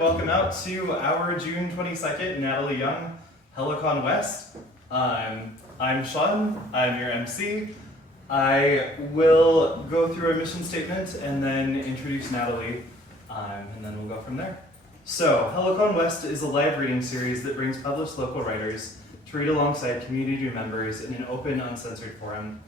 Welcome out to our June 22nd Natalie Young Helicon West. I'm Sean, I'm your MC. I will go through a mission statement and then introduce Natalie, and then we'll go from there. So, Helicon West is a live reading series that brings published local writers to read alongside community members in an open, uncensored forum.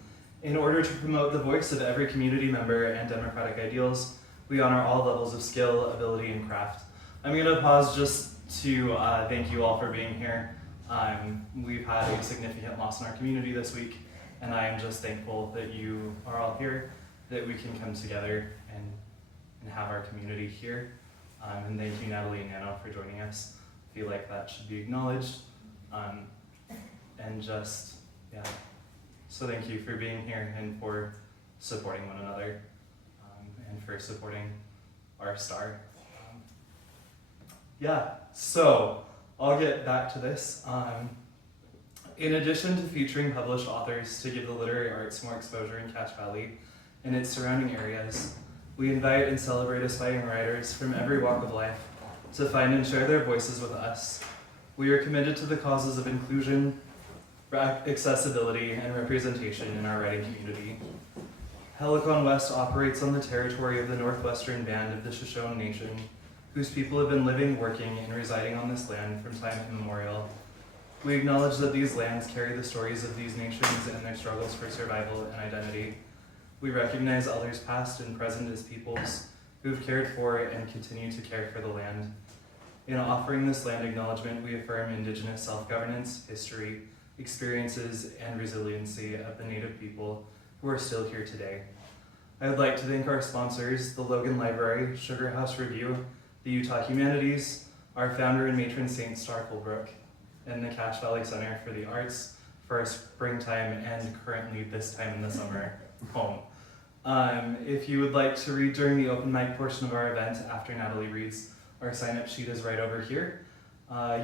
In order to promote the voice of every community member and democratic ideals, we honor all levels of skill, ability, and craft. I'm going to pause just to thank you all for being here. We've had a significant loss in our community this week, and I am just thankful that you are all here, that we can come together and have our community here. And thank you, Natalie and Nano, for joining us. I feel like that should be acknowledged. And just, yeah. So thank you for being here and for supporting one another, and for supporting our star. Yeah, so I'll get back to this. In addition to featuring published authors to give the literary arts more exposure in Cache Valley and its surrounding areas, we invite and celebrate aspiring writers from every walk of life to find and share their voices with us. We are committed to the causes of inclusion, accessibility, and representation in our writing community. Helicon West operates on the territory of the northwestern band of the Shoshone Nation, whose people have been living, working, and residing on this land from time immemorial. We acknowledge that these lands carry the stories of these nations and their struggles for survival and identity. We recognize elders past and present as peoples who have cared for and continue to care for the land. In offering this land acknowledgement, we affirm Indigenous self-governance, history, experiences, and resiliency of the Native people who are still here today. I would like to thank our sponsors, the Logan Library, Sugar House Review, the Utah Humanities, our founder and matron Saint Star Colebrook, and the Cache Valley Center for the Arts for our springtime and currently this time in the summer home. If you would like to read during the open mic portion of our event after Natalie reads, our sign-up sheet is right over here.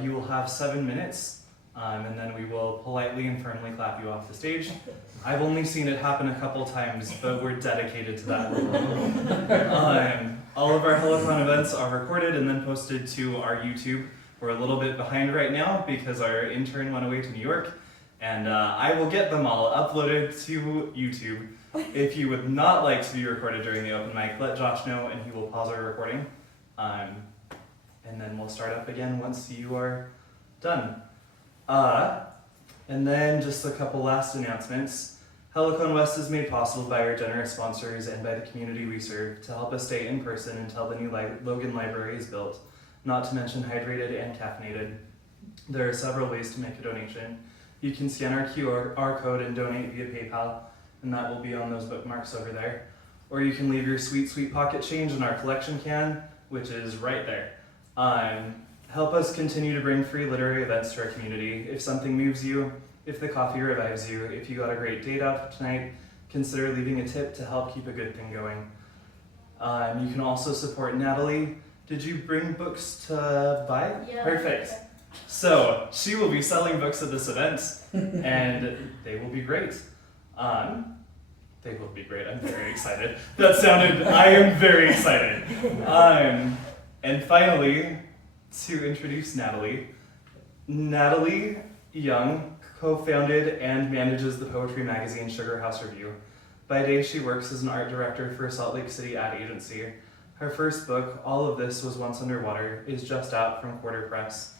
You will have 7 minutes, and then we will politely and firmly clap you off the stage. I've only seen it happen a couple times, but we're dedicated to that rule. All of our Helicon events are recorded and then posted to our YouTube. We're a little bit behind right now because our intern went away to New York, and I will get them all uploaded to YouTube. If you would not like to be recorded during the open mic, let Josh know and he will pause our recording. And then we'll start up again once you are done. And then just a couple last announcements. Helicon West is made possible by our generous sponsors and by the community we serve to help us stay in person until the new Logan Library is built, not to mention hydrated and caffeinated. There are several ways to make a donation. You can scan our QR code and donate via PayPal, and that will be on those bookmarks over there. Or you can leave your sweet, sweet pocket change in our collection can, which is right there. Help us continue to bring free literary events to our community. If something moves you, if the coffee revives you, if you got a great date out tonight, consider leaving a tip to help keep a good thing going. You can also support Natalie. Did you bring books to buy? Yeah. Perfect. So she will be selling books at this event, and they will be great. They will be great. I'm very excited. I am very excited. And finally, to introduce Natalie. Natalie Young co-founded and manages the poetry magazine Sugar House Review. By day, she works as an art director for Salt Lake City ad agency. Her first book, All of This Was Once Underwater, is just out from Quarter Press.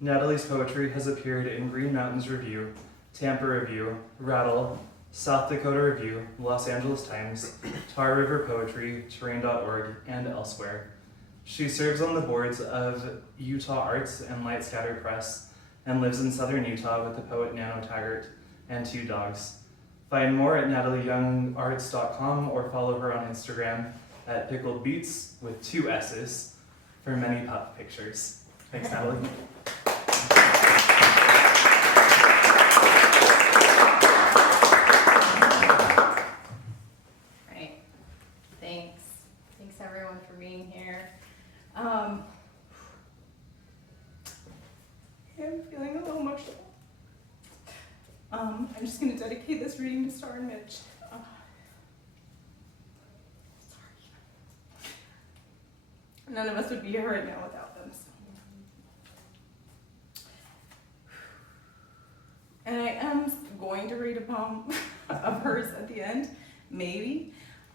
Natalie's poetry has appeared in Green Mountains Review, Tampa Review, Rattle, South Dakota Review, Los Angeles Times, Tar River Poetry, Terrain.org, and elsewhere. She serves on the boards of Utah Arts and Light Scatter Press, and lives in southern Utah with the poet Nano Taggart and 2 dogs. Find more at natalieyoungarts.com or follow her on Instagram at Pickled Beats with 2 S's for many pup pictures. Thanks, Natalie. Right. Thanks. Thanks everyone for being here. I'm feeling a little emotional. I'm just going to dedicate this reading to Star and Mitch. Sorry. None of us would be here right now without them. And I am going to read a poem of hers at the end, maybe.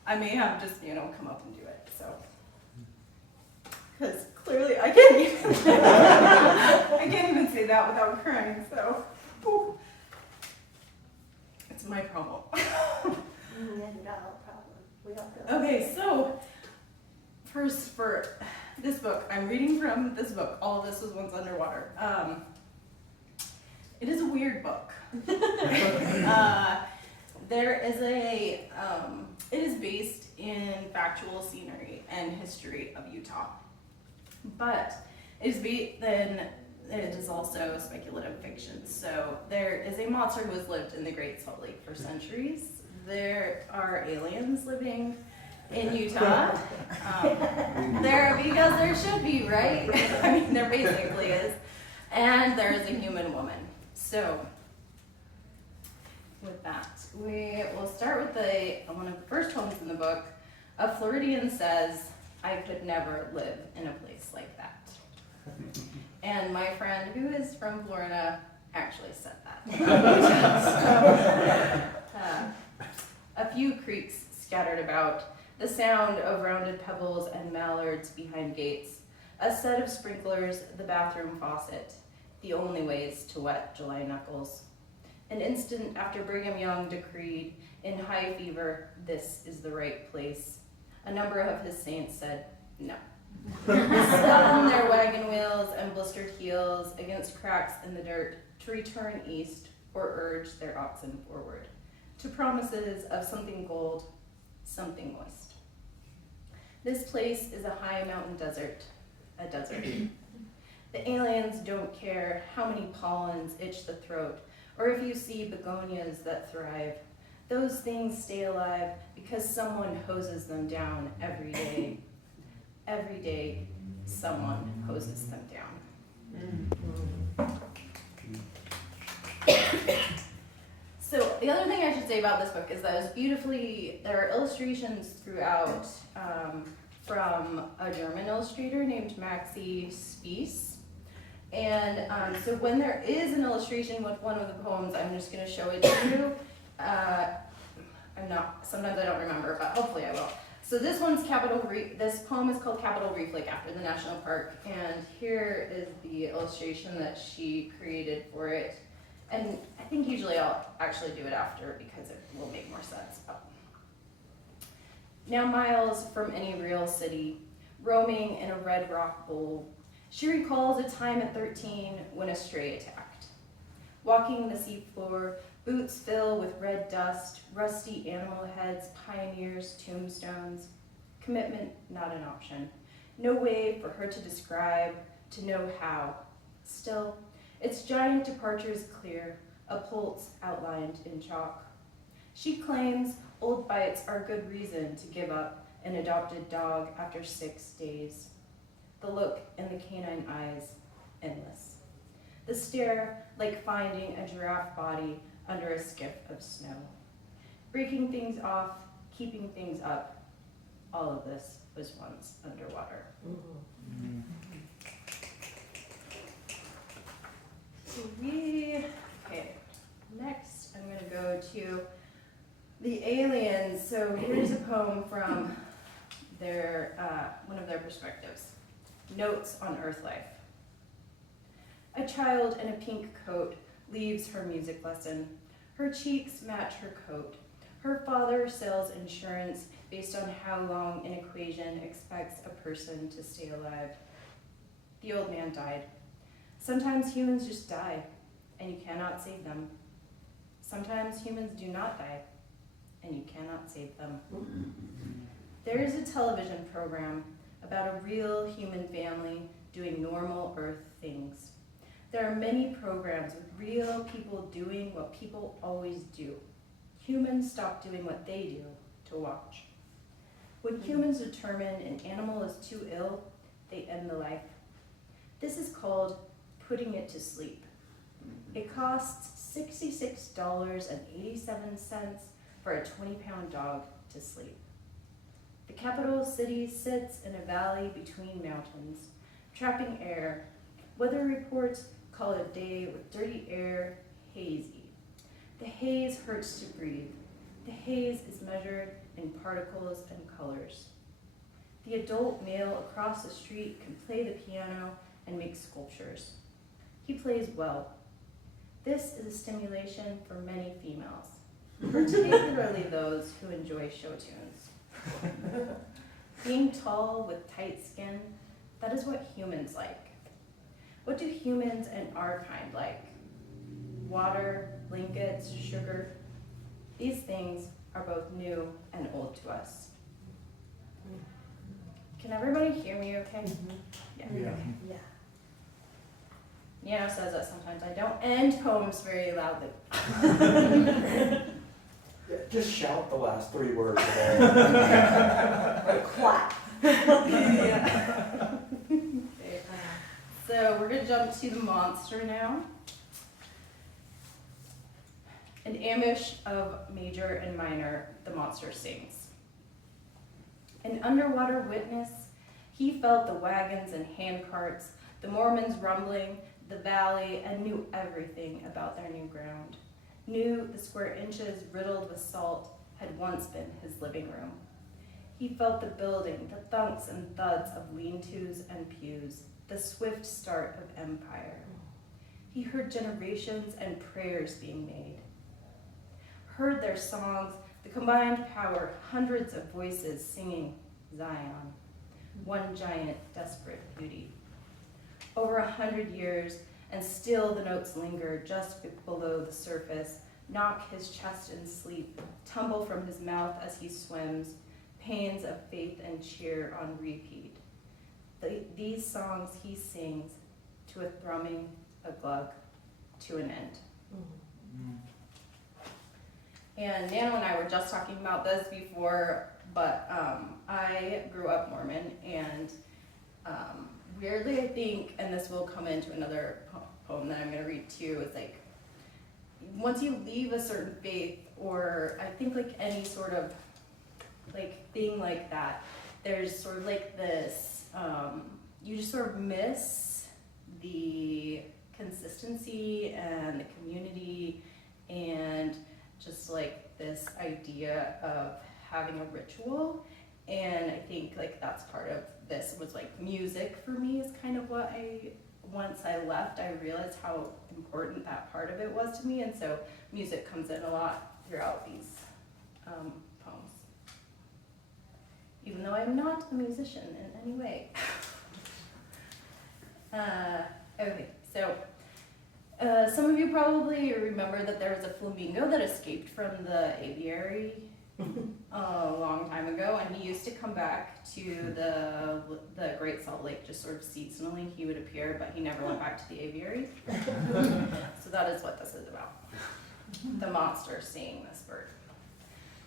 I may have just, come up and do it, so. Because clearly I can't even, I can't even say that without crying, so. Whew. It's my problem. Not our problem. We don't feel. Okay, so first for this book, I'm reading from this book, All of This Was Once Underwater. It is a weird book. There is it is based in factual scenery and history of Utah. But it is also speculative fiction. So there is a monster who has lived in the Great Salt Lake for centuries. There are aliens living in Utah. Because there should be, right? I mean, there basically is. And there is a human woman. So, with that, we will start with one of the first poems in the book. A Floridian says, "I could never live in a place like that." And my friend, who is from Florida, actually said that. A few creeks scattered about, the sound of rounded pebbles and mallards behind gates, a set of sprinklers, the bathroom faucet, the only ways to wet July knuckles. An instant after Brigham Young decreed, in high fever, this is the right place, a number of his saints said, no. Stuck on their wagon wheels and blistered heels against cracks in the dirt to return east or urge their oxen forward, to promises of something gold, something moist. This place is a high mountain desert, a desert. The aliens don't care how many pollens itch the throat, or if you see begonias that thrive. Those things stay alive because someone hoses them down every day. Every day, someone hoses them down. So the other thing I should say about this book is that there are illustrations throughout from a German illustrator named Maxi Spiess. And so when there is an illustration with one of the poems, I'm just going to show it to you. Sometimes I don't remember, but hopefully I will. So this this poem is called Capitol Reef Lake after the national park. And here is the illustration that she created for it. And I think usually I'll actually do it after because it will make more sense. Now miles from any real city, roaming in a red rock bowl, she recalls a time at 13 when a stray attacked. Walking the seafloor, boots fill with red dust, rusty animal heads, pioneers, tombstones. Commitment, not an option. No way for her to describe, to know how. Still, its giant departures clear, a pulse outlined in chalk. She claims old bites are good reason to give up an adopted dog after 6 days. The look in the canine eyes, endless. The stare like finding a giraffe body under a skiff of snow. Breaking things off, keeping things up. All of this was once underwater. Mm-hmm. Okay, next I'm going to go to the aliens. So here's a poem from one of their perspectives. Notes on Earth life. A child in a pink coat leaves her music lesson. Her cheeks match her coat. Her father sells insurance based on how long an equation expects a person to stay alive. The old man died. Sometimes humans just die, and you cannot save them. Sometimes humans do not die, and you cannot save them. There is a television program about a real human family doing normal Earth things. There are many programs with real people doing what people always do. Humans stop doing what they do to watch. When humans determine an animal is too ill, they end the life. This is called putting it to sleep. It costs $66.87 for a 20-pound dog to sleep. The capital city sits in a valley between mountains, trapping air. Weather reports call it a day with dirty air, hazy. The haze hurts to breathe. The haze is measured in particles and colors. The adult male across the street can play the piano and make sculptures. He plays well. This is a stimulation for many females, particularly those who enjoy show tunes. Being tall with tight skin, that is what humans like. What do humans and our kind like? Water, blankets, sugar. These things are both new and old to us. Can everybody hear me okay? Yeah. Yeah. Nano says that sometimes I don't end poems very loudly. Yeah, just shout the last 3 words of Or clap. Yeah. So we're gonna jump to the monster now. An ambush of major and minor, the monster sings. An underwater witness, he felt the wagons and handcarts, the Mormons rumbling, the valley, and knew everything about their new ground. Knew the square inches riddled with salt had once been his living room. He felt the building, the thunks and thuds of lean-tos and pews, the swift start of empire. He heard generations and prayers being made. Heard their songs, the combined power, hundreds of voices singing Zion, one giant, desperate beauty. Over 100 years, and still the notes linger just below the surface, knock his chest in sleep, tumble from his mouth as he swims, pains of faith and cheer on repeat. These songs he sings to a thrumming, a glug, to an end. And Nano and I were just talking about this before, but I grew up Mormon, and weirdly I think, and this will come into another poem that I'm going to read too, is like, once you leave a certain faith, or I think like any sort of like thing like that, there's sort of like this, you just sort of miss the consistency and the community and just like this idea of having a ritual. And I think like that's part of this was like music for me is kind of what once I left, I realized how important that part of it was to me. And so music comes in a lot throughout these poems. Even though I'm not a musician in any way. Okay, so some of you probably remember that there was a flamingo that escaped from the aviary a long time ago, and he used to come back to the Great Salt Lake just sort of seasonally. He would appear, but he never went back to the aviary. So that is what this is about. The monster seeing this bird.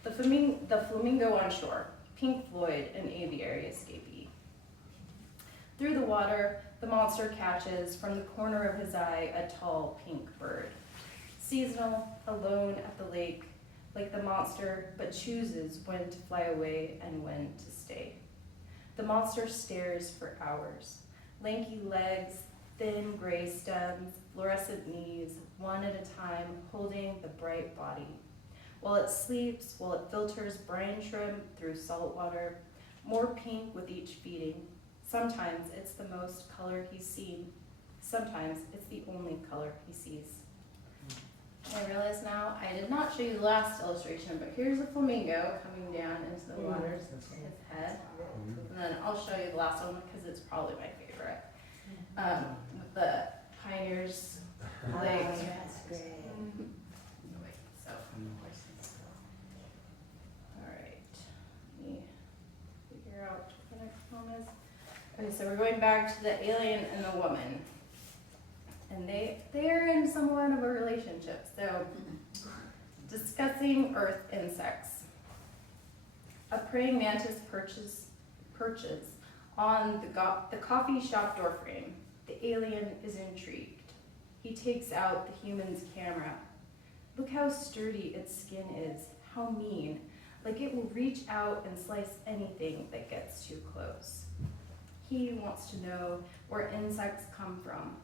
The flamingo on shore. Pink Floyd, an aviary escapee. Through the water, the monster catches, from the corner of his eye, a tall pink bird. Seasonal, alone at the lake, like the monster, but chooses when to fly away and when to stay. The monster stares for hours. Lanky legs, thin gray stems, fluorescent knees, one at a time, holding the bright body. While it sleeps, while it filters brine shrimp through salt water, more pink with each feeding. Sometimes it's the most color he's seen. Sometimes it's the only color he sees. I realize now I did not show you the last illustration, but here's a flamingo coming down into the waters, his head. And then I'll show you the last one because it's probably my favorite. With the pioneers legs. That's great. So, all right. Let me figure out what the next poem is. Okay, so we're going back to the alien and the woman. And they're in somewhat of a relationship. So, discussing earth insects. A praying mantis perches on the coffee shop doorframe. The alien is intrigued. He takes out the human's camera. Look how sturdy its skin is, how mean, like it will reach out and slice anything that gets too close. He wants to know where insects come from.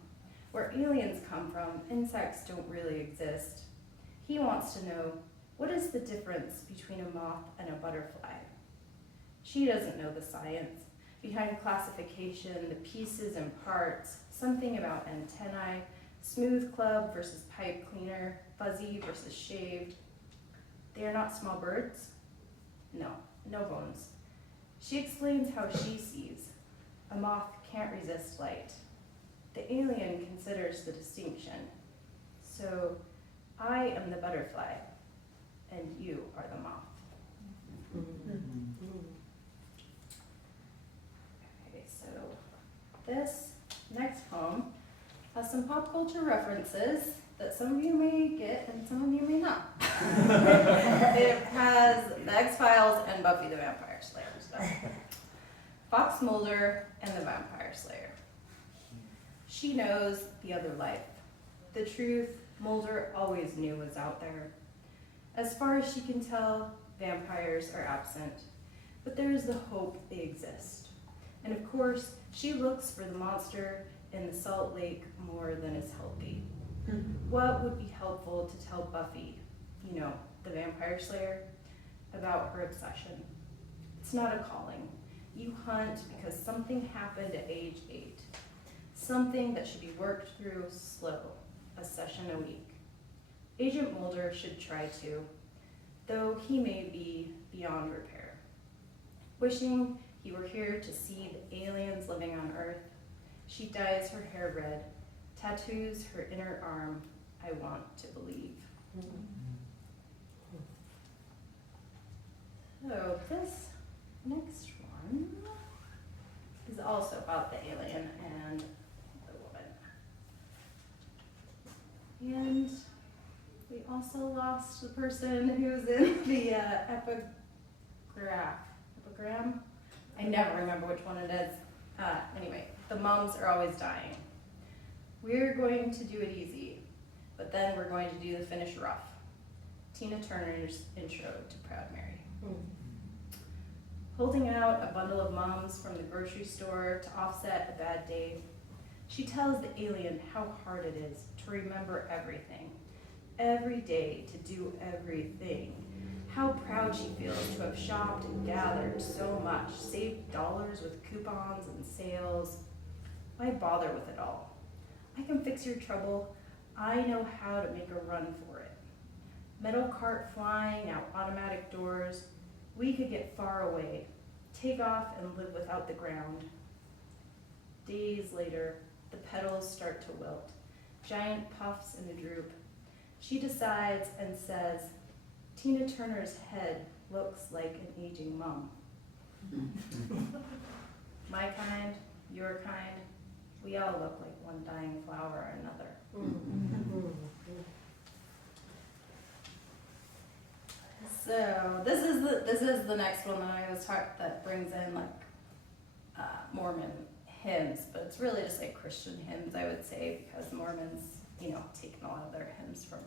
Where aliens come from, insects don't really exist. He wants to know, what is the difference between a moth and a butterfly? She doesn't know the science behind classification, the pieces and parts, something about antennae, smooth club versus pipe cleaner, fuzzy versus shaved. They are not small birds? No, no bones. She explains how she sees. A moth can't resist light. The alien considers the distinction. So, I am the butterfly, and you are the moth. Okay, so this next poem has some pop culture references that some of you may get and some of you may not. It has the X-Files and Buffy the Vampire Slayer stuff. Fox Mulder and the Vampire Slayer. She knows the other life. The truth Mulder always knew was out there. As far as she can tell, vampires are absent, but there is the hope they exist. And of course, she looks for the monster in the Salt Lake more than is healthy. What would be helpful to tell Buffy, you know, the Vampire Slayer, about her obsession? It's not a calling. You hunt because something happened at age 8. Something that should be worked through slow, a session a week. Agent Mulder should try to, though he may be beyond repair. Wishing he were here to see the aliens living on Earth, she dyes her hair red, tattoos her inner arm, I want to believe. So this next one is also about the alien and the woman. And we also lost the person who's in the epigram. I never remember which one it is. Anyway, the mums are always dying. We're going to do it easy, but then we're going to do the finish rough. Tina Turner's intro to Proud Mary. Holding out a bundle of mums from the grocery store to offset a bad day, she tells the alien how hard it is to remember everything, every day to do everything. How proud she feels to have shopped and gathered so much, saved dollars with coupons and sales. Why bother with it all? I can fix your trouble. I know how to make a run for it. Metal cart flying out automatic doors. We could get far away, take off and live without the ground. Days later, the petals start to wilt, giant puffs and a droop. She decides and says, Tina Turner's head looks like an aging mum. My kind, your kind, we all look like one dying flower or another. So this is the next one that I was taught that brings in like Mormon hymns, but it's really just like Christian hymns, I would say, because Mormons, you know, taken a lot of their hymns from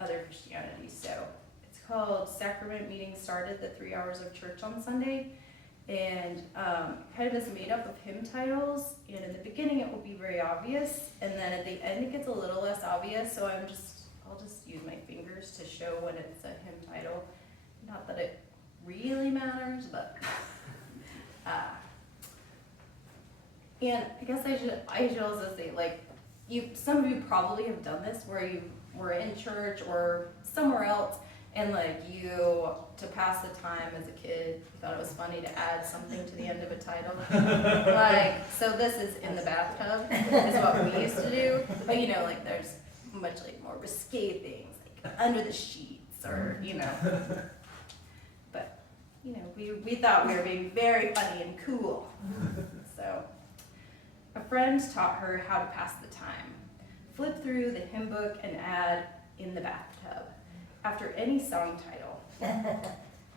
other Christianity. So it's called Sacrament Meeting Started, the 3 hours of church on Sunday, and kind of is made up of hymn titles. And in the beginning, it will be very obvious, and then at the end, it gets a little less obvious. So I'll just use my fingers to show when it's a hymn title. Not that it really matters, but and I guess I should also say, like, some of you probably have done this where you were in church or somewhere else, and like you, to pass the time as a kid, you thought it was funny to add something to the end of a title. Like, so this is in the bathtub is what we used to do, but you know, like there's much like more risque things, like under the sheets, or you know. But you know, we thought we were being very funny and cool. So a friend taught her how to pass the time. Flip through the hymn book and add in the bathtub after any song title.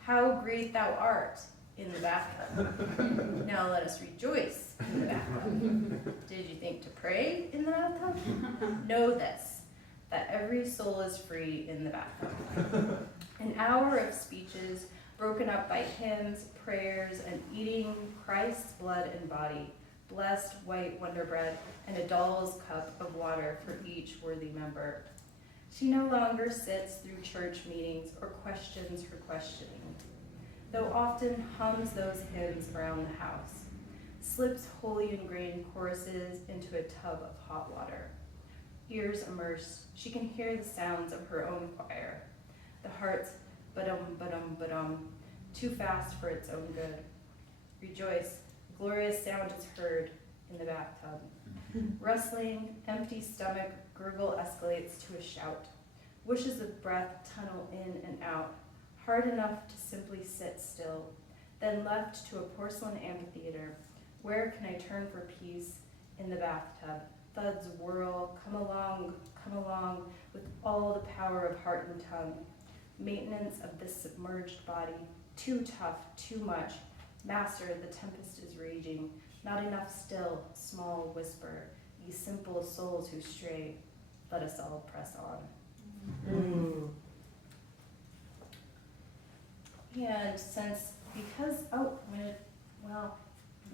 How great thou art in the bathtub. Now let us rejoice in the bathtub. Did you think to pray in the bathtub? Know this, that every soul is free in the bathtub. An hour of speeches broken up by hymns, prayers, and eating Christ's blood and body, blessed white wonder bread, and a doll's cup of water for each worthy member. She no longer sits through church meetings or questions her questioning, though often hums those hymns around the house, slips holy ingrained choruses into a tub of hot water. Ears immersed, she can hear the sounds of her own choir, the heart's ba-dum, ba-dum, ba-dum, too fast for its own good. Rejoice, glorious sound is heard in the bathtub. Rustling, empty stomach, gurgle escalates to a shout. Wishes of breath tunnel in and out, hard enough to simply sit still, then left to a porcelain amphitheater. Where can I turn for peace? In the bathtub. Thuds whirl, come along, with all the power of heart and tongue. Maintenance of this submerged body, too tough, too much. Master, the tempest is raging. Not enough still, small whisper. Ye simple souls who stray, let us all press on. And no,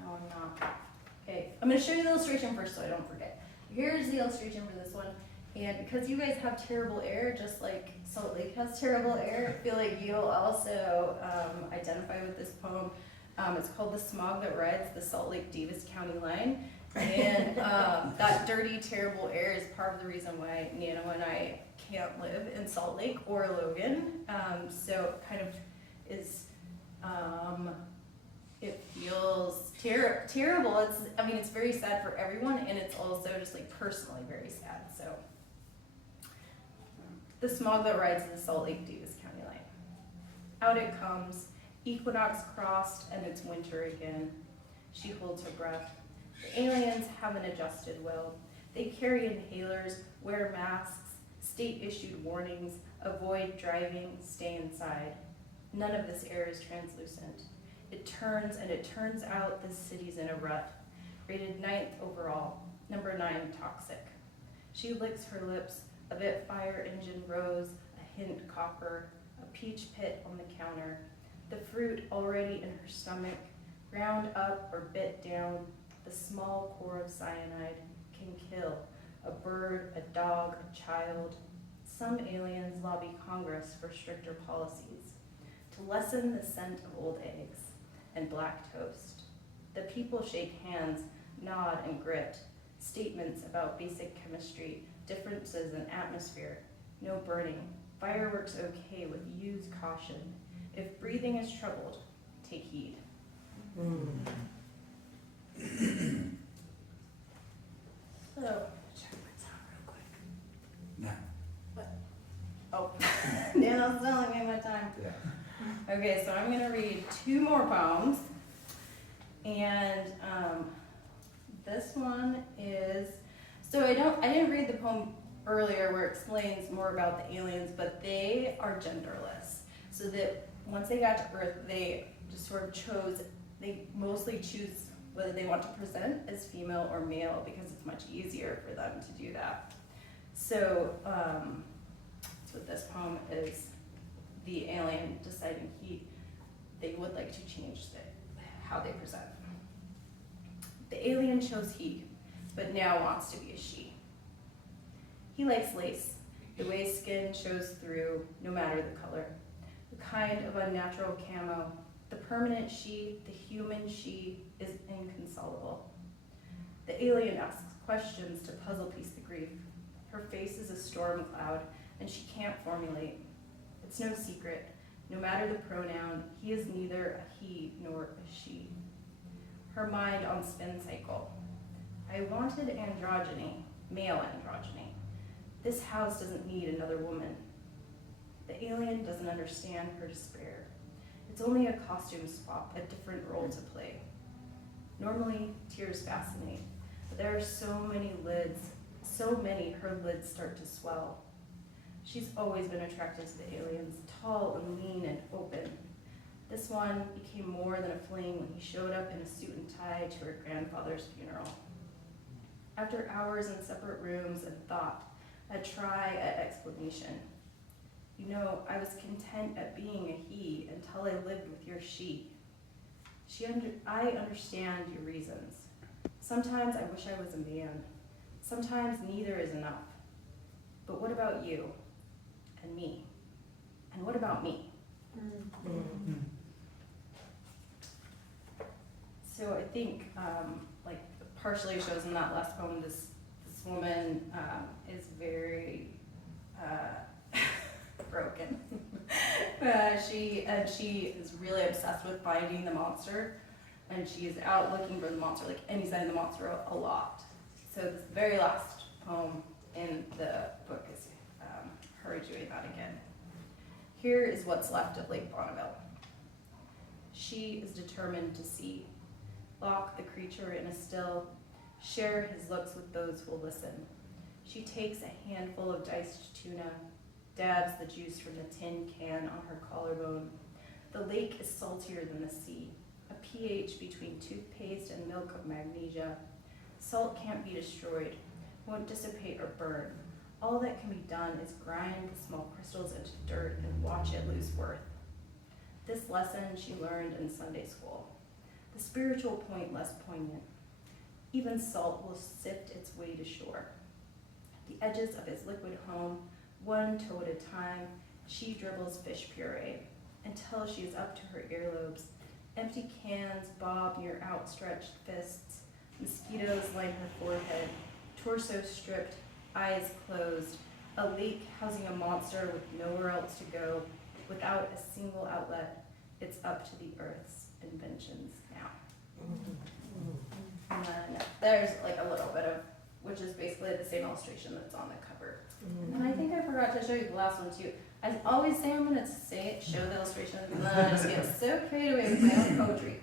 I'm not. Okay, I'm gonna show you the illustration first so I don't forget. Here's the illustration for this one. And because you guys have terrible air, just like Salt Lake has terrible air, I feel like you'll also identify with this poem. It's called The Smog That Rides the Salt Lake Davis County Line. And that dirty, terrible air is part of the reason why Nano and I can't live in Salt Lake or Logan. So it kind of is, it feels terrible. It's very sad for everyone, and it's also just like personally very sad. So the smog that rides the Salt Lake Davis County Line. Out it comes, equinox crossed, and it's winter again. She holds her breath. The aliens haven't adjusted well. They carry inhalers, wear masks, state-issued warnings, avoid driving, stay inside. None of this air is translucent. It turns and it turns out this city's in a rut. Rated 9th overall, number 9 toxic. She licks her lips, a bit fire engine rose, a hint copper, a peach pit on the counter. The fruit already in her stomach, ground up or bit down, the small core of cyanide can kill a bird, a dog, a child. Some aliens lobby Congress for stricter policies to lessen the scent of old eggs and black toast. The people shake hands, nod and grit, statements about basic chemistry, differences in atmosphere, no burning, fireworks okay with use caution. If breathing is troubled, take heed. So, check my sound real quick. No. What? Oh, Daniel's telling me my time. Yeah. Okay, so I'm gonna read 2 more poems. And this one is, so I didn't read the poem earlier where it explains more about the aliens, but they are genderless. So that once they got to Earth, they just sort of they mostly choose whether they want to present as female or male because it's much easier for them to do that. So that's what this poem is, the alien deciding they would like to change how they present. The alien chose he, but now wants to be a she. He likes lace, the way skin shows through, no matter the color. The kind of unnatural camo, the permanent she, the human she, is inconsolable. The alien asks questions to puzzle piece the grief. Her face is a storm cloud, and she can't formulate. It's no secret. No matter the pronoun, he is neither a he nor a she. Her mind on spin cycle. I wanted androgyny, male androgyny. This house doesn't need another woman. The alien doesn't understand her despair. It's only a costume swap, a different role to play. Normally, tears fascinate, but there are so many, her lids start to swell. She's always been attracted to the aliens, tall and lean and open. This one became more than a fling when he showed up in a suit and tie to her grandfather's funeral. After hours in separate rooms and thought, a try at explanation. You know, I was content at being a he until I lived with your she. I understand your reasons. Sometimes I wish I was a man. Sometimes neither is enough. But what about you? and me. And what about me? So I think, like, partially shows in that last poem, this woman is very broken. She is really obsessed with finding the monster, and she is out looking for the monster, like any sign of the monster, a lot. So this very last poem in the book is her doing that again. Here is what's left of Lake Bonneville. She is determined to see, lock the creature in a still, share his looks with those who will listen. She takes a handful of diced tuna, dabs the juice from the tin can on her collarbone. The lake is saltier than the sea, a pH between toothpaste and milk of magnesia. Salt can't be destroyed, won't dissipate or burn. All that can be done is grind the small crystals into dirt and watch it lose worth. This lesson she learned in Sunday school. The spiritual point less poignant. Even salt will sift its way to shore. The edges of his liquid home, one toe at a time, she dribbles fish puree until she is up to her earlobes. Empty cans bob near outstretched fists. Mosquitoes line her forehead, torso stripped, eyes closed. A lake housing a monster with nowhere else to go, without a single outlet. It's up to the earth's inventions now. And then there's like a little bit of, which is basically the same illustration that's on the cover. And I think I forgot to show you the last one too. I always say I'm gonna show the illustrations, and then I just get so carried away with my own poetry.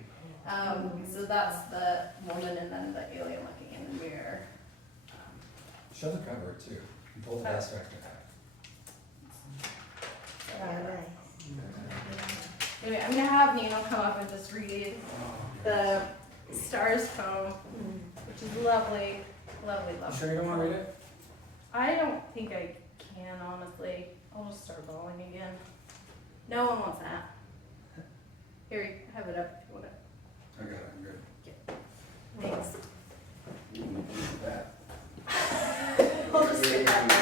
So that's the woman and then the alien looking in the mirror. Show the cover too. You pull the best extra hat. Anyway, I'm gonna have Nino come up and just read the Stars poem, which is lovely, lovely, You lovely. sure you don't want to read it? I don't think I can, honestly. I'll just start bawling again. No one wants that. Here, have it up if you want it. I got it, I'm good. Thanks. You can use that. I'll just stick that there.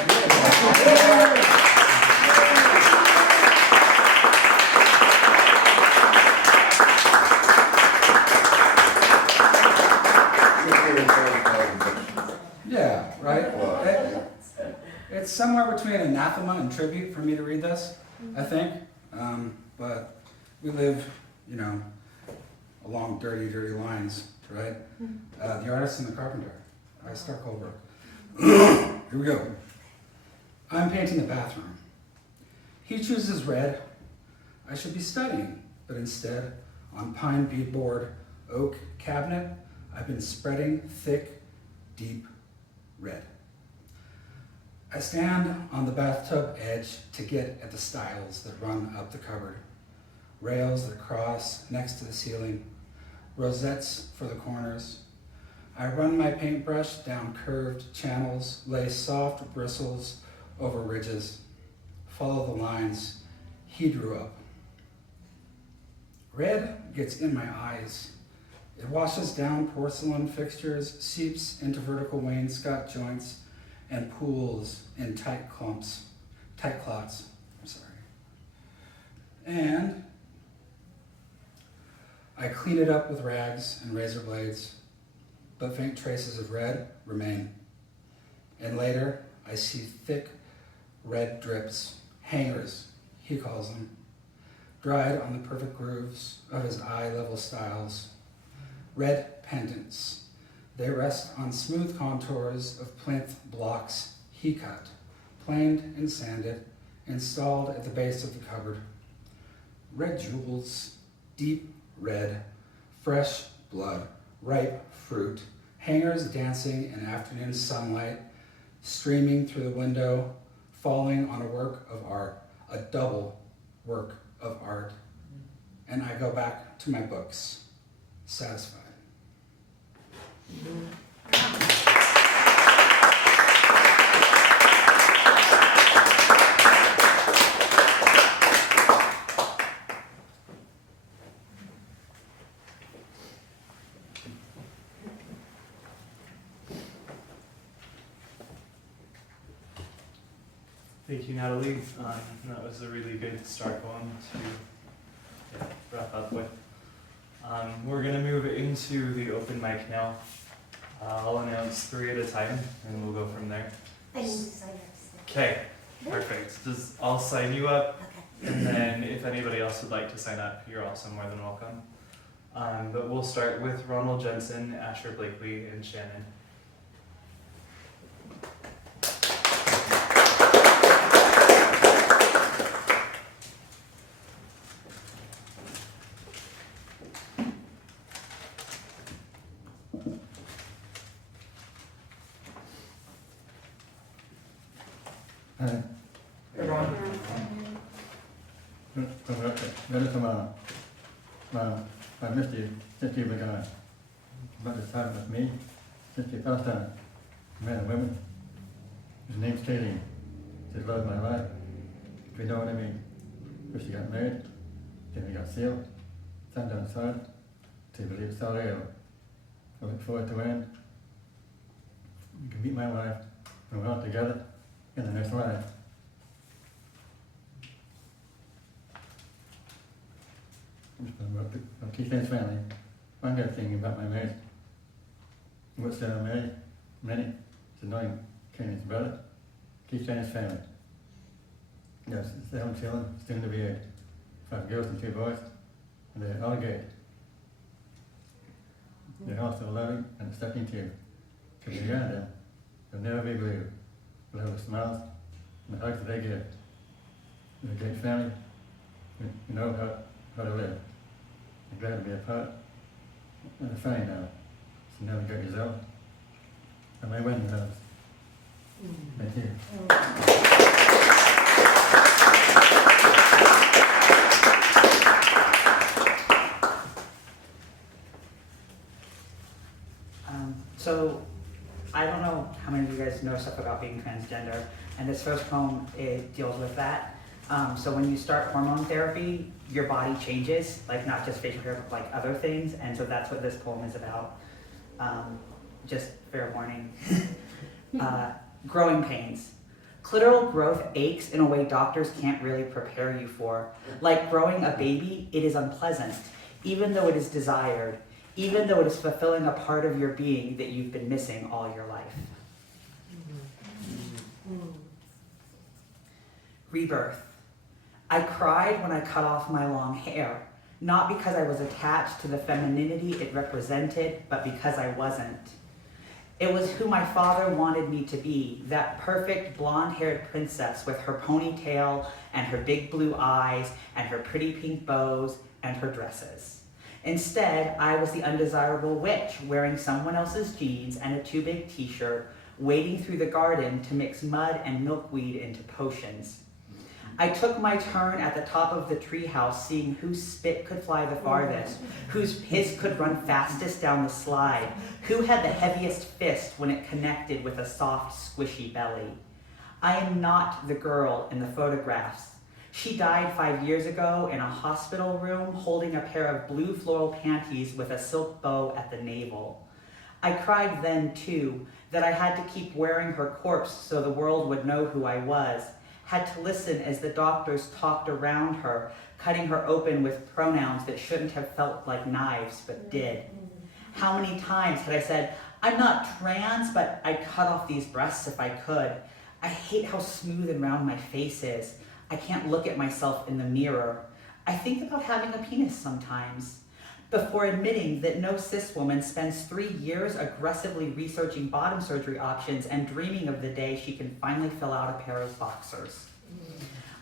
Yeah, right? It's somewhere between anathema and tribute for me to read this, I think. But we live, along dirty, dirty lines, right? The artist and the carpenter. I start Colbrook. Here we go. I'm painting the bathroom. He chooses red. I should be studying, but instead, on pine beadboard, oak cabinet, I've been spreading thick, deep red. I stand on the bathtub edge to get at the stiles that run up the cupboard, rails that cross next to the ceiling, rosettes for the corners. I run my paintbrush down curved channels, lay soft bristles over ridges, follow the lines he drew up. Red gets in my eyes. It washes down porcelain fixtures, seeps into vertical wainscot joints, and pools in tight clots. And I clean it up with rags and razor blades, but faint traces of red remain. And later, I see thick red drips, hangers, he calls them, dried on the perfect grooves of his eye-level styles. Red pendants. They rest on smooth contours of plinth blocks he cut, planed and sanded, installed at the base of the cupboard. Red jewels, deep red, fresh blood, ripe fruit, hangers dancing in afternoon sunlight, streaming through the window, falling on a work of art, a double work of art. And I go back to my books, satisfied. Thank you, Natalie. That was a really good start poem to wrap up with. We're going to move into the open mic now. I'll announce 3 at a time, and we'll go from there. I need to sign up. Okay, perfect. I'll sign you up, Okay. and then if anybody else would like to sign up, you're also more than welcome. But we'll start with Ronald Jensen, Asher Blakely, and Shannon. I missed you since you've been about this time with me, since you passed on men and women. His name's Katie. She's loved my life. If you know what I mean. First she got married, then we got sealed, sent outside, to believe Saleo. I look forward to when you can meet my wife and we're all together in the next life. About Keith and his family. One good thing about my marriage. What's married? Many. It's annoying. Kenny's brother. Keith and his family. Yes, it's 7 children, soon to be 8. 5 girls and 2 boys. And they're all gay. They're also loving and accepting too. Because you're around them, they'll never be blue. They'll have the smiles and the hugs that they give. They're a great family. You know how to live. I'm glad to be a part of the family now. So now we got yourself and my wedding vows. Thank you. So I don't know how many of you guys know stuff about being transgender, and this first poem, it deals with that. So when you start hormone therapy, your body changes, like not just facial hair, but like other things, and so that's what this poem is about. Just fair warning. Growing pains. Clitoral growth aches in a way doctors can't really prepare you for. Like growing a baby, it is unpleasant, even though it is desired, even though it is fulfilling a part of your being that you've been missing all your life. Rebirth. I cried when I cut off my long hair, not because I was attached to the femininity it represented, but because I wasn't. It was who my father wanted me to be, that perfect blonde-haired princess with her ponytail and her big blue eyes and her pretty pink bows and her dresses. Instead, I was the undesirable witch wearing someone else's jeans and a too big t-shirt, wading through the garden to mix mud and milkweed into potions. I took my turn at the top of the treehouse, seeing whose spit could fly the farthest, whose piss could run fastest down the slide, who had the heaviest fist when it connected with a soft, squishy belly. I am not the girl in the photographs. She died 5 years ago in a hospital room holding a pair of blue floral panties with a silk bow at the navel. I cried then, too, that I had to keep wearing her corpse so the world would know who I was, had to listen as the doctors talked around her, cutting her open with pronouns that shouldn't have felt like knives, but did. How many times had I said, I'm not trans, but I'd cut off these breasts if I could. I hate how smooth and round my face is. I can't look at myself in the mirror. I think about having a penis sometimes. Before admitting that no cis woman spends 3 years aggressively researching bottom surgery options and dreaming of the day she can finally fill out a pair of boxers.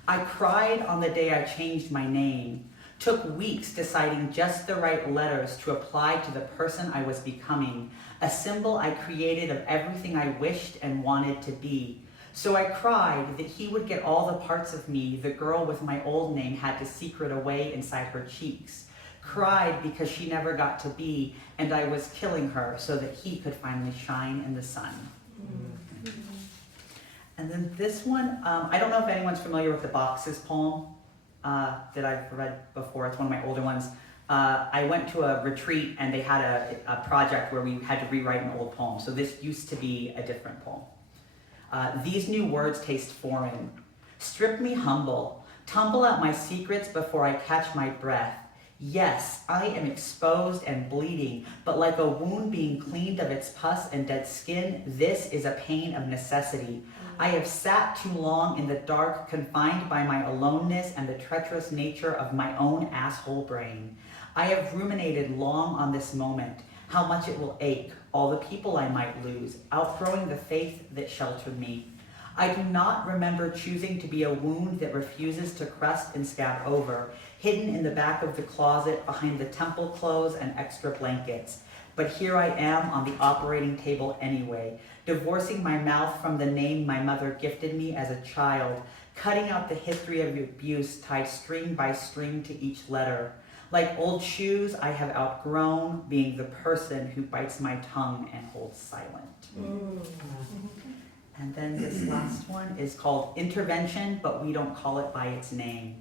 I cried on the day I changed my name, took weeks deciding just the right letters to apply to the person I was becoming, a symbol I created of everything I wished and wanted to be. So I cried that he would get all the parts of me the girl with my old name had to secret away inside her cheeks. Cried because she never got to be, and I was killing her so that he could finally shine in the sun. And then this one, I don't know if anyone's familiar with the Boxes poem that I've read before. It's one of my older ones. I went to a retreat and they had a project where we had to rewrite an old poem. So this used to be a different poem. These new words taste foreign. Strip me humble, tumble out my secrets before I catch my breath. Yes, I am exposed and bleeding, but like a wound being cleaned of its pus and dead skin, this is a pain of necessity. I have sat too long in the dark, confined by my aloneness and the treacherous nature of my own asshole brain. I have ruminated long on this moment, how much it will ache, all the people I might lose, outgrowing the faith that sheltered me. I do not remember choosing to be a wound that refuses to crust and scab over, hidden in the back of the closet behind the temple clothes and extra blankets. But here I am on the operating table anyway, divorcing my mouth from the name my mother gifted me as a child, cutting out the history of abuse tied string by string to each letter. Like old shoes, I have outgrown being the person who bites my tongue and holds silent. And then this last one is called Intervention, but we don't call it by its name.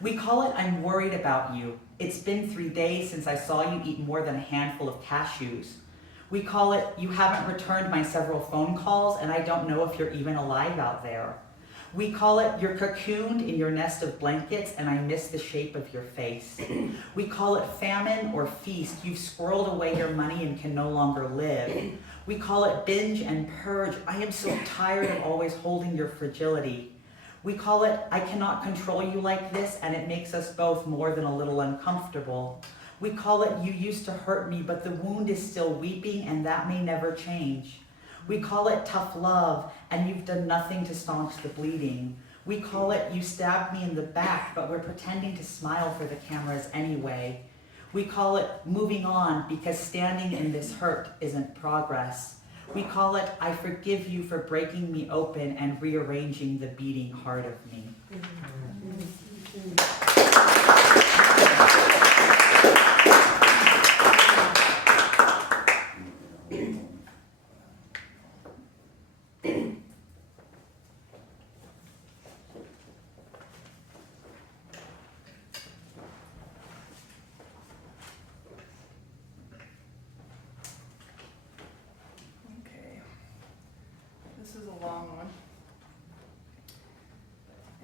We call it I'm worried about you. It's been 3 days since I saw you eat more than a handful of cashews. We call it you haven't returned my several phone calls and I don't know if you're even alive out there. We call it you're cocooned in your nest of blankets and I miss the shape of your face. We call it famine or feast. You've squirreled away your money and can no longer live. We call it binge and purge. I am so tired of always holding your fragility. We call it I cannot control you like this and it makes us both more than a little uncomfortable. We call it you used to hurt me but the wound is still weeping and that may never change. We call it tough love and you've done nothing to staunch the bleeding. We call it you stabbed me in the back but we're pretending to smile for the cameras anyway. We call it moving on because standing in this hurt isn't progress. We call it I forgive you for breaking me open and rearranging the beating heart of me. Okay, this is a long one,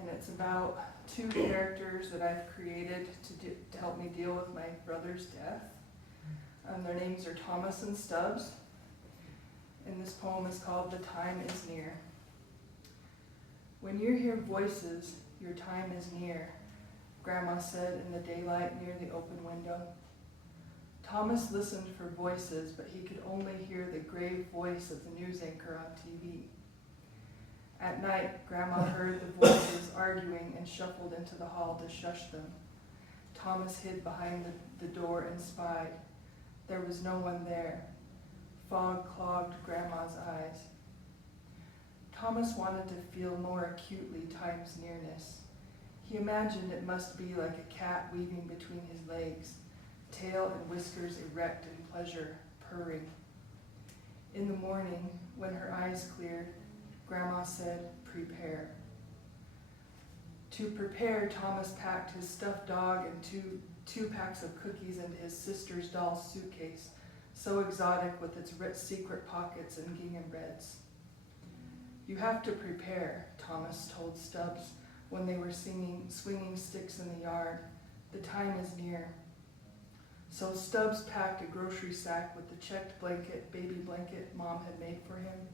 and it's about two characters that I've created to help me deal with my brother's death. Their names are Thomas and Stubbs, and this poem is called The Time is Near. When you hear voices, your time is near, Grandma said in the daylight near the open window. Thomas listened for voices, but he could only hear the grave voice of the news anchor on TV. At night, Grandma heard the voices arguing and shuffled into the hall to shush them. Thomas hid behind the door and spied. There was no one there. Fog clogged Grandma's eyes. Thomas wanted to feel more acutely time's nearness. He imagined it must be like a cat weaving between his legs, tail and whiskers erect in pleasure, purring. In the morning, when her eyes cleared, Grandma said, "Prepare." To prepare, Thomas packed his stuffed dog and two packs of cookies into his sister's doll suitcase, so exotic with its rich secret pockets and gingham-reds. "You have to prepare," Thomas told Stubbs when they were swinging sticks in the yard. "The time is near." So Stubbs packed a grocery sack with the checked baby blanket Mom had made for him,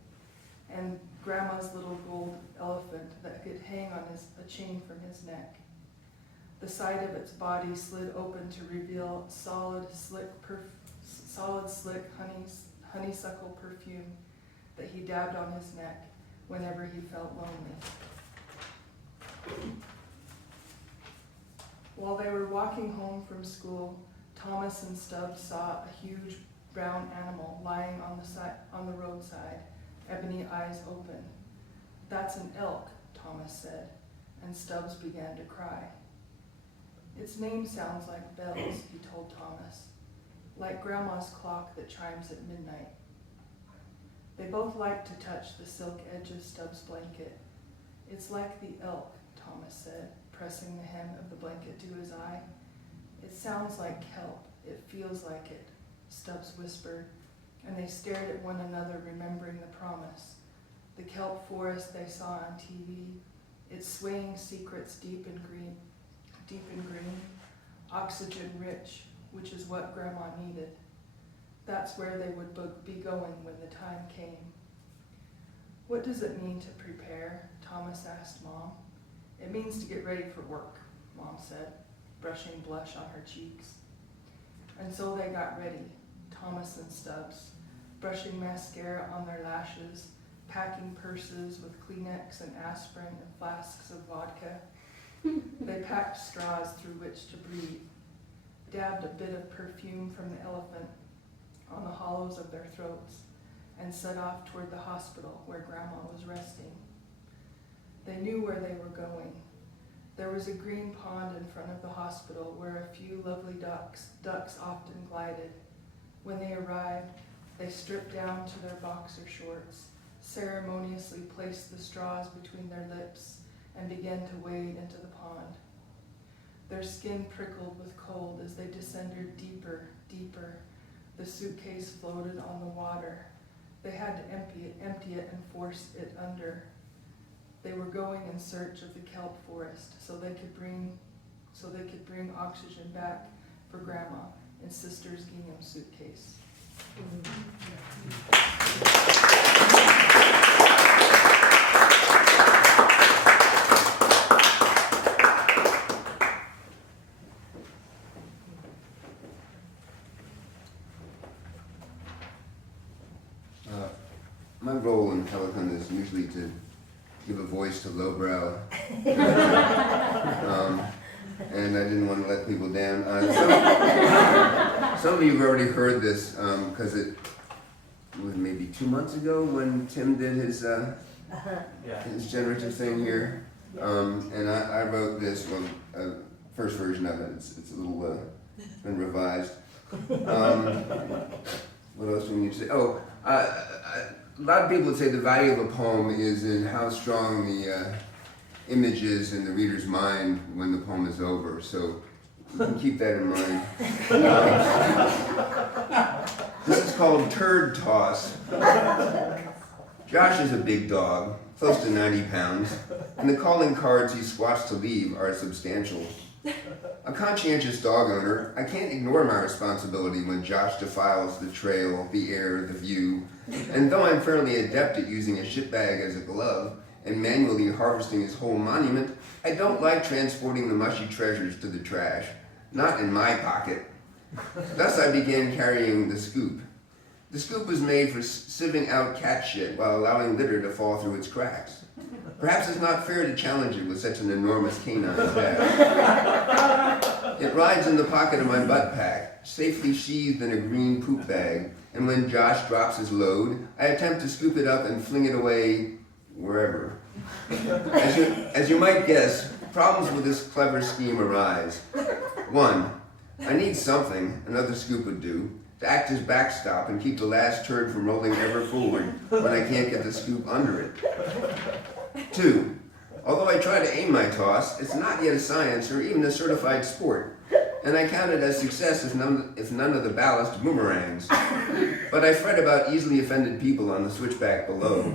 and Grandma's little gold elephant that could hang on a chain from his neck. The side of its body slid open to reveal solid, slick honeysuckle perfume that he dabbed on his neck whenever he felt lonely. While they were walking home from school, Thomas and Stubbs saw a huge brown animal lying on the roadside, ebony eyes open. "That's an elk," Thomas said, and Stubbs began to cry. "Its name sounds like bells," he told Thomas, "like Grandma's clock that chimes at midnight." They both liked to touch the silk edge of Stubbs' blanket. "It's like the elk," Thomas said, pressing the hem of the blanket to his eye. "It sounds like kelp. It feels like it," Stubbs whispered, and they stared at one another, remembering the promise. The kelp forest they saw on TV, its swaying secrets deep and green, oxygen rich, which is what Grandma needed. That's where they would be going when the time came. What does it mean to prepare? Thomas asked Mom. It means to get ready for work, Mom said, brushing blush on her cheeks. And so they got ready, Thomas and Stubbs, brushing mascara on their lashes, packing purses with Kleenex and aspirin and flasks of vodka. They packed straws through which to breathe, dabbed a bit of perfume from the elephant on the hollows of their throats, and set off toward the hospital where Grandma was resting. They knew where they were going. There was a green pond in front of the hospital where a few lovely ducks often glided. When they arrived, they stripped down to their boxer shorts, ceremoniously placed the straws between their lips, and began to wade into the pond. Their skin prickled with cold as they descended deeper, deeper. The suitcase floated on the water. They had to empty it and force it under. They were going in search of the kelp forest so they could bring oxygen back for Grandma in Sister's gingham suitcase. My role in Helicon is usually to give a voice to lowbrow, and I didn't want to let people down. Some of you have already heard this because it was maybe 2 months ago when Tim did his generative thing here, and I wrote this first version of it. It's a little been revised. What else do we need to say? A lot of people would say the value of a poem is in how strong the image is in the reader's mind when the poem is over, so you can keep that in mind. This is called Turd Toss. Josh is a big dog, close to 90 pounds, and the calling cards he squats to leave are substantial. A conscientious dog owner, I can't ignore my responsibility when Josh defiles the trail, the air, the view. And though I'm fairly adept at using a shitbag as a glove and manually harvesting his whole monument, I don't like transporting the mushy treasures to the trash. Not in my pocket. Thus I began carrying the scoop. The scoop was made for sieving out cat shit while allowing litter to fall through its cracks. Perhaps it's not fair to challenge it with such an enormous canine task. It rides in the pocket of my butt pack, safely sheathed in a green poop bag, and when Josh drops his load, I attempt to scoop it up and fling it away wherever. As you might guess, problems with this clever scheme arise. 1, I need something, another scoop would do, to act as backstop and keep the last turd from rolling ever forward when I can't get the scoop under it. 2, although I try to aim my toss, it's not yet a science or even a certified sport, and I count it as success if none of the ballast boomerangs. But I fret about easily offended people on the switchback below.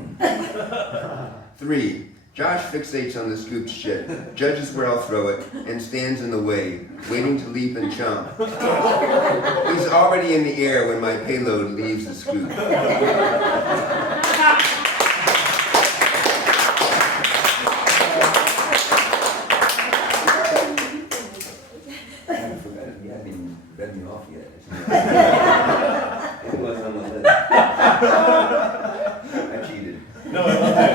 3, Josh fixates on the scooped shit, judges where I'll throw it, and stands in the way, waiting to leap and chomp. He's already in the air when my payload leaves the scoop. Read me off yet. It was on the list. I cheated. No, I loved it.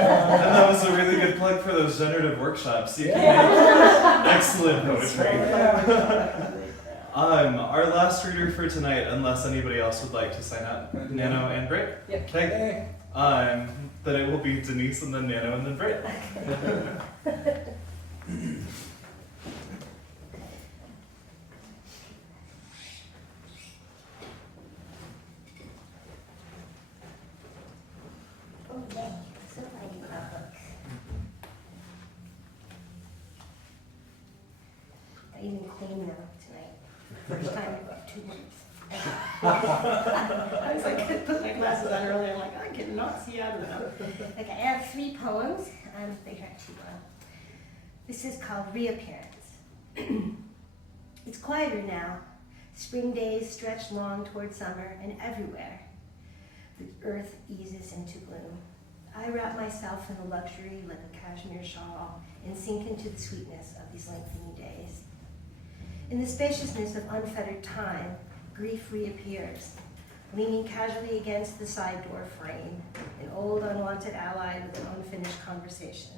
And that was a really good plug for those generative workshops. You can make excellent poetry. Our last reader for tonight, unless anybody else would like to sign up, Nano and Britt. Yep. Okay. Then it will be Denise and then Nano and then Britt. Oh, yay. So glad you brought books. I even cleaned them tonight. First time in 2 months. I was like, I put my glasses on earlier. I'm like, I cannot see out of them. Okay, I have 3 poems. They are 2. This is called Reappearance. It's quieter now. Spring days stretch long toward summer, and everywhere the earth eases into gloom. I wrap myself in the luxury like a cashmere shawl and sink into the sweetness of these lengthening days. In the spaciousness of unfettered time, grief reappears, leaning casually against the side door frame, an old unwanted ally with an unfinished conversation.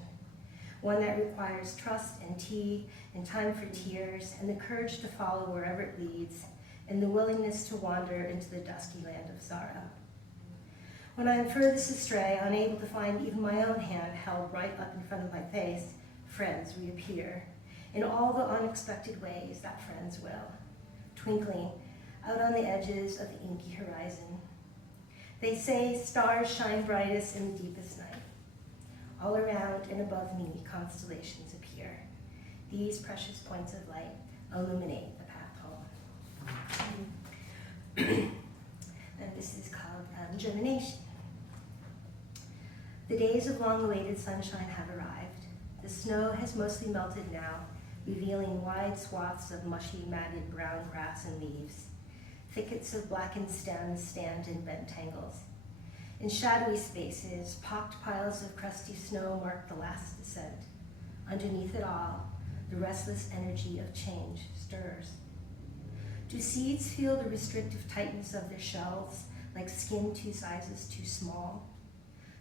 One that requires trust and tea and time for tears and the courage to follow wherever it leads and the willingness to wander into the dusky land of sorrow. When I am furthest astray, unable to find even my own hand held right up in front of my face, friends reappear in all the unexpected ways that friends will, twinkling out on the edges of the inky horizon. They say stars shine brightest in the deepest night. All around and above me, constellations appear. These precious points of light illuminate the path home. And this is called germination. The days of long-awaited sunshine have arrived. The snow has mostly melted now, revealing wide swaths of mushy, matted brown grass and leaves. Thickets of blackened stems stand in bent tangles. In shadowy spaces, pocked piles of crusty snow mark the last descent. Underneath it all, the restless energy of change stirs. Do seeds feel the restrictive tightness of their shells, like skin 2 sizes too small?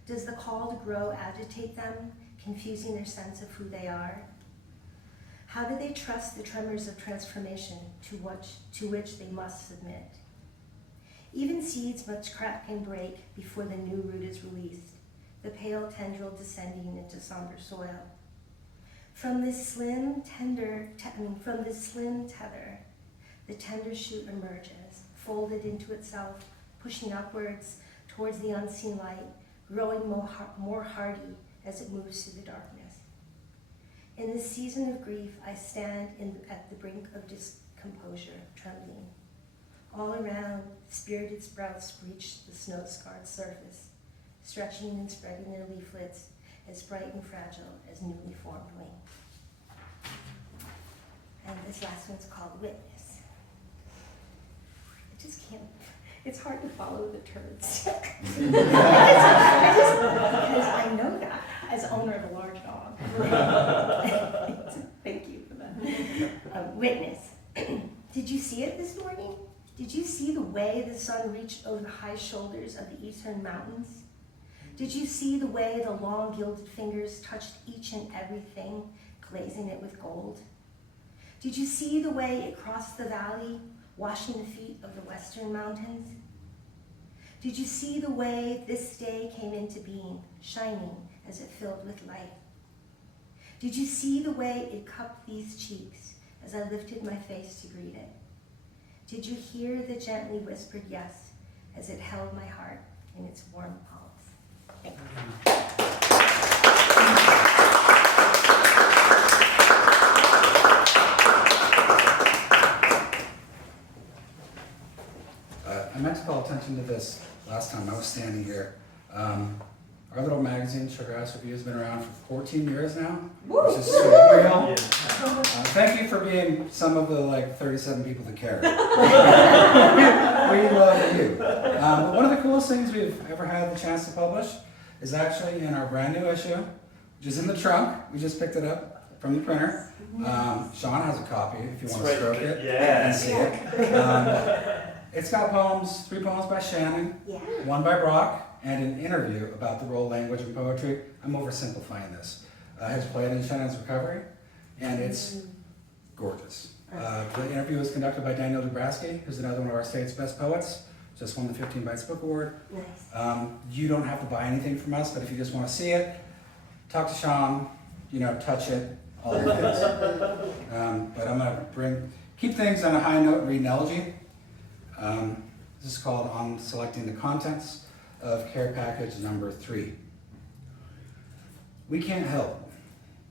Does the call to grow agitate them, confusing their sense of who they are? How do they trust the tremors of transformation to which they must submit? Even seeds must crack and break before the new root is released, the pale tendril descending into somber soil. From this slim tether, the tender shoot emerges, folded into itself, pushing upwards towards the unseen light, growing more hardy as it moves through the darkness. In this season of grief, I stand at the brink of discomposure, trembling. All around, spirited sprouts reach the snow-scarred surface, stretching and spreading their leaflets as bright and fragile as newly formed wing. And this last one's called Witness. I just can't, it's hard to follow the turds. Because I know that as owner of a large dog. Thank you for that. Witness. Did you see it this morning? Did you see the way the sun reached over the high shoulders of the eastern mountains? Did you see the way the long gilded fingers touched each and everything, glazing it with gold? Did you see the way it crossed the valley, washing the feet of the western mountains? Did you see the way this day came into being, shining as it filled with light? Did you see the way it cupped these cheeks as I lifted my face to greet it? Did you hear the gently whispered yes as it held my heart in its warm palms? Thank you. I meant to call attention to this last time I was standing here. Our little magazine, Sugar House Review, has been around for 14 years now, which is surreal. Thank you for being some of the 37 people that care. we love you. But one of the coolest things we've ever had the chance to publish is actually in our brand new issue, which is in the trunk. We just picked it up from the printer. Sean has a copy if you want to stroke it and see it. It's got poems, 3 poems by Shannon, 1 by Brock, and an interview about the role language and poetry. I'm oversimplifying this. Has played in Shannon's recovery, and it's gorgeous. The interview was conducted by Daniel Dubrasky, who's another one of our state's best poets. Just won the 15 Bites Book Award. Nice. You don't have to buy anything from us, but if you just want to see it, talk to Sean, touch it, all the things. But I'm going to keep things on a high note and read an elegy. This is called On Selecting the Contents of Care Package number 3. We can't help,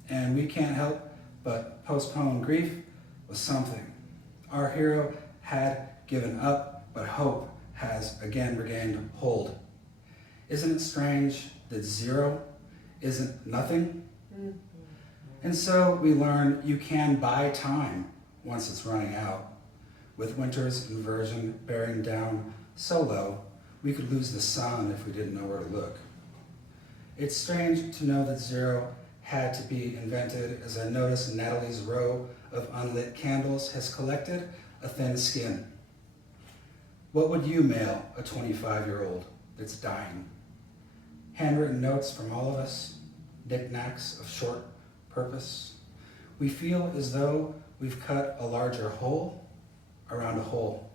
and we can't help but postpone grief with something. Our hero had given up, but hope has again regained hold. Isn't it strange that 0 isn't nothing? And so we learn you can buy time once it's running out. With winter's inversion bearing down so low, we could lose the sun if we didn't know where to look. It's strange to know that zero had to be invented, as I notice Natalie's row of unlit candles has collected a thin skin. What would you mail a 25-year-old that's dying? Handwritten notes from all of us, knickknacks of short purpose. We feel as though we've cut a larger hole around a hole.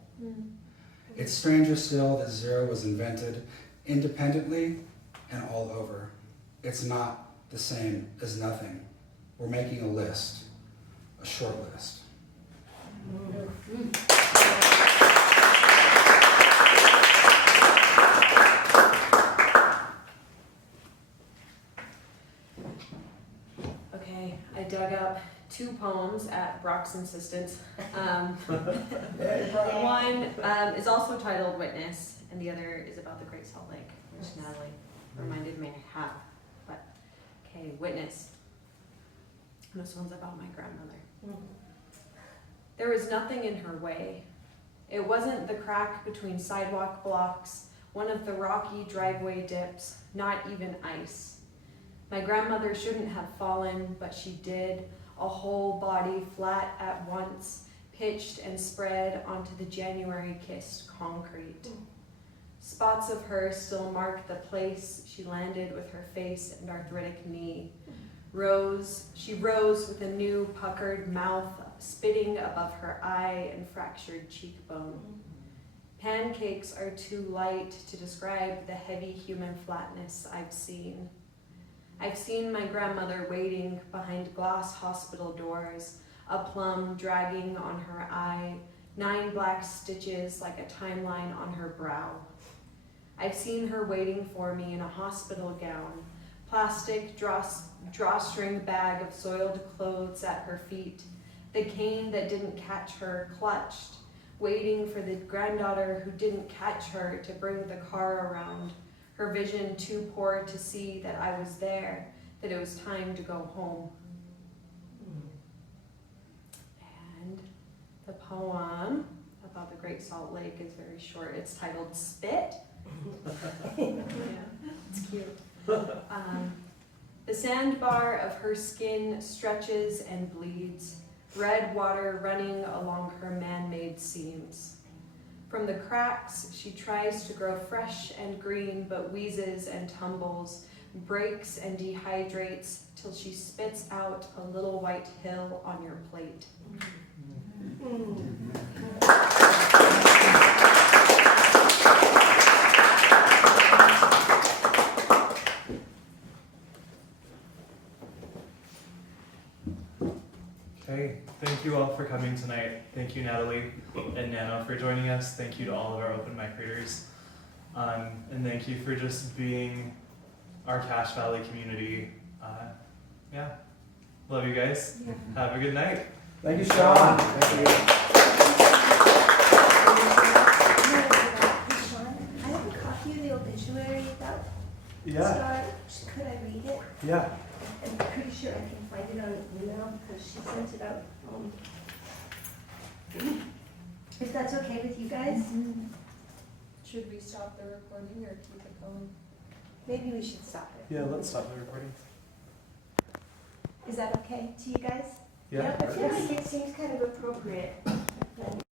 It's stranger still that zero was invented independently and all over. It's not the same as nothing. We're making a list, a short list. Okay, I dug up 2 poems at Brock's insistence. One is also titled Witness, and the other is about the Great Salt Lake, which Natalie reminded me I have. But, okay, Witness. And this one's about my grandmother. There was nothing in her way. It wasn't the crack between sidewalk blocks, one of the rocky driveway dips, not even ice. My grandmother shouldn't have fallen, but she did, a whole body flat at once, pitched and spread onto the January-kissed concrete. Spots of her still mark the place she landed with her face and arthritic knee. She rose with a new puckered mouth, spitting above her eye and fractured cheekbone. Pancakes are too light to describe the heavy human flatness I've seen. I've seen my grandmother waiting behind glass hospital doors, a plum dragging on her eye, 9 black stitches like a timeline on her brow. I've seen her waiting for me in a hospital gown, plastic drawstring bag of soiled clothes at her feet, the cane that didn't catch her clutched, waiting for the granddaughter who didn't catch her to bring the car around, her vision too poor to see that I was there, that it was time to go home. And the poem about the Great Salt Lake is very short. It's titled Spit. Yeah, it's cute. The sandbar of her skin stretches and bleeds, red water running along her man-made seams. From the cracks, she tries to grow fresh and green, but wheezes and tumbles, breaks and dehydrates till she spits out a little white hill on your plate. Okay, thank you all for coming tonight. Thank you, Natalie and Nano, for joining us. Thank you to all of our open mic readers. And thank you for just being our Cache Valley community. Yeah, love you guys. Yeah. Have a good night. Thank you, Sean. Hey, Sean, I have a copy of the obituary about Star. Could I read it? Yeah. I'm pretty sure I can find it on email because she sent it out. If that's okay with you guys, Should we stop the recording or keep it going? maybe we should stop it. Yeah, let's stop the recording. Is that okay to you guys? Yeah. I feel like it seems kind of appropriate.